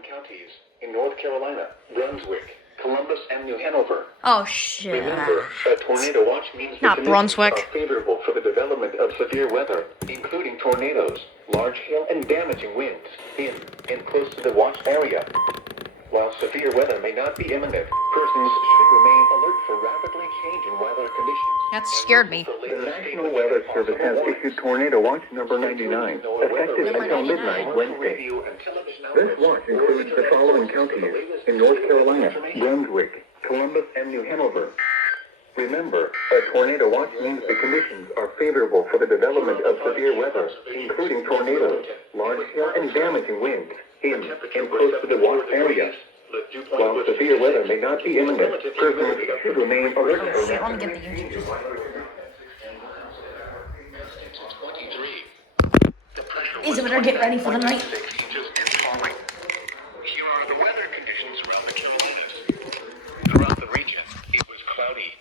following counties in North Carolina: Brunswick, Columbus, and New Hanover. Oh, shit. Remember, a tornado watch means the Not conditions Brunswick. are favorable for the development of severe weather, including tornadoes, large hail, and damaging winds in and close to the watch area. While severe weather may not be imminent, persons should remain alert for rapidly changing weather conditions. That scared me. The National Weather Service has issued Tornado Watch number 99, effective until midnight Wednesday. This watch includes the following counties in North Carolina: Brunswick, Columbus, and New Hanover. Remember, a tornado watch means the conditions are favorable for the development of severe weather, including tornadoes, large hail, and damaging winds in and close to the watch area. While severe weather may not be imminent, persons should remain alert. Let me get the YouTube. Easy, better get ready for the night. Here are the weather conditions around the Carolinas. Throughout the region, it was cloudy.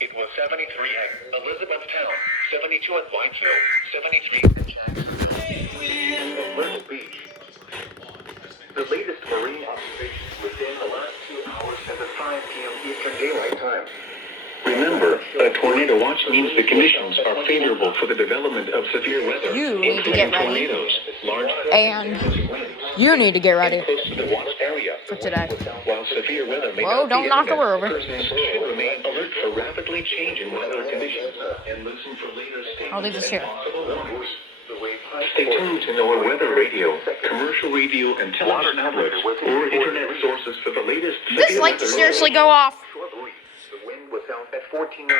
It was 73 at Elizabethtown, 72 at Whiteville, 73 at Jackson, and Myrtle Beach. The latest marine observations within the last 2 hours as of 5 p.m. Eastern Daylight Time. Remember, a tornado watch means the conditions are favorable for the development of severe weather. You need to get ready. Tornadoes, large And you need to get ready close to the watch area. for today. While severe weather may Whoa, not don't be knock the imminent, door over. persons should remain alert for rapidly changing weather conditions and listen for later statements. I'll leave this here. Stay tuned to NOAA weather radio, commercial radio, and television outlets, or internet sources for the latest. This light to seriously go off. Short breeze. The wind was south at 14 knots.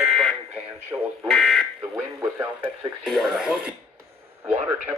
At frying pan shoals breeze. The wind was south at 60 knots. Water temperature.